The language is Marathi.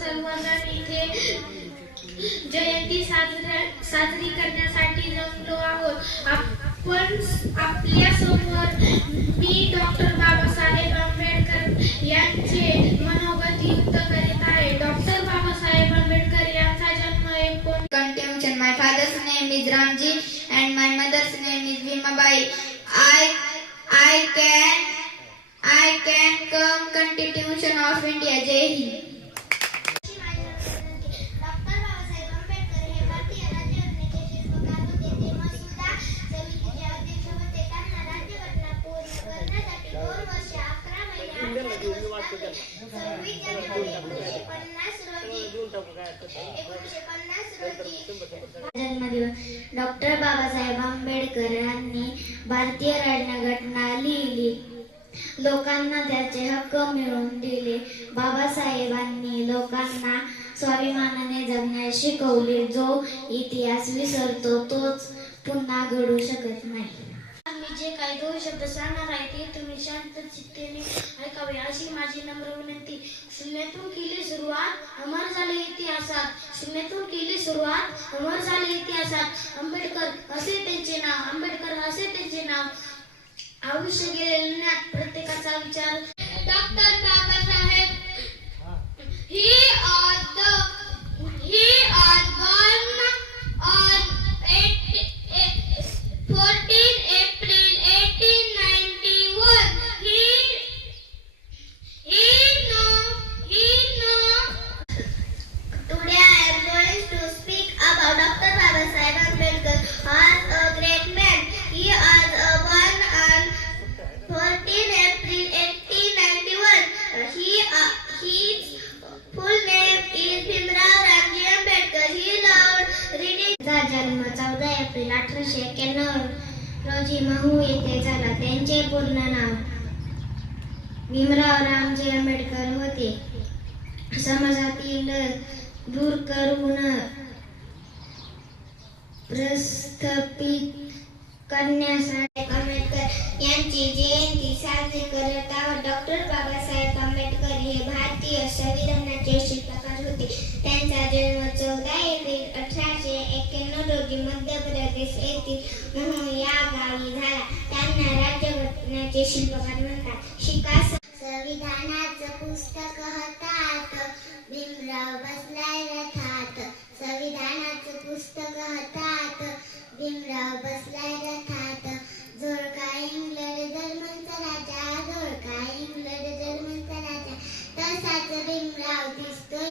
सर्वजण इथे जयंती साजरी करण्यासाठी जमलो आहोत. आपण आपल्या समोर मी डॉक्टर बाबासाहेब आंबेडकर यांचे मनोगत युक्त करीत आहे. डॉक्टर बाबासाहेब आंबेडकर यांचा जन्म Confusion. My father's name is Ramji and my mother's name is Vimabai. I can come Constitution of India. Jai Hind. जन्मदिवस डॉक्टर बाबासाहेब आंबेडकर यांनी भारतीय राज्यघटना लिहिली, लोकांना त्याचे हक्क मिळवून दिले. बाबासाहेबांनी लोकांना स्वाभिमानाने जगण्यास शिकवले. जो इतिहास विसरतो तोच पुन्हा घडू शकत नाही. मी जे काही 2 शब्द सांगणार आहे ते तुम्ही शांत चित्तेने ऐकावे अशी माझी नम्र विनंती. शून्यातून केली सुरुवात, अमर झाले इतिहासात. शून्यातून केली सुरुवात, अमर झाले इतिहासात. आंबेडकर असे त्यांचे नाव, आंबेडकर असे त्यांचे नाव. आयुष्य गेलेले ज्ञात प्रत्येकाचा विचार. Doctor Babasaheb he was born on 14 April 1891. Today I am going to speak about Dr. Babasaheb Ambedkar, who was a great man. He was born on 14 April 1891. His full name is Bhimrao Ramji Ambedkar. He loved reading. त्याचा जन्म 14 एप्रिल 1891 रोजी महू येथे झाला. त्यांचे पूर्ण नाव भीमराव रामजी आंबेडकर होते. समाजातील दूर करून प्रस्थापित करण्यासाठी आंबेडकर यांची जयंती साजरी करत आहोत. डॉक्टर बाबासाहेब आंबेडकर हे भारतीय संविधानाचे शिल्पकार होते. त्यांचा जन्म 14 एप्रिल 1891 रोजी मध्य प्रदेश येथील महू या गावी झाला. त्यांना राज्यघटनेचे शिल्पकार